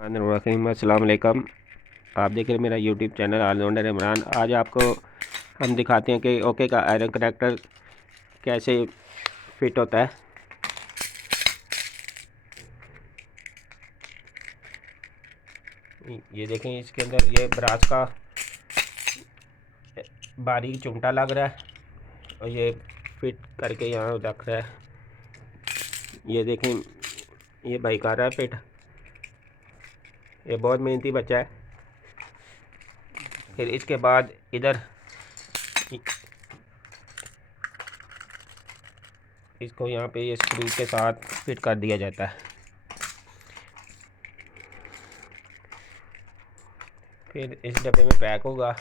अस्सलाम वालेकुम। आप देख रहे हैं मेरा यूट्यूब चैनल ऑलराउंडर इमरान। आज आपको हम दिखाते हैं कि ओके का आयरन कनेक्टर कैसे फिट होता है। ये देखें, इसके अंदर ये ब्रास का बारीक चुमटा लग रहा है और ये फिट करके यहाँ रख रहा है। ये देखें, ये भाई कर रहा है फिट। ये बहुत मेहनती बच्चा है। फिर इसके बाद इधर इसको यहाँ पे ये स्क्रू के साथ फिट कर दिया जाता है। फिर इस डब्बे में पैक होगा।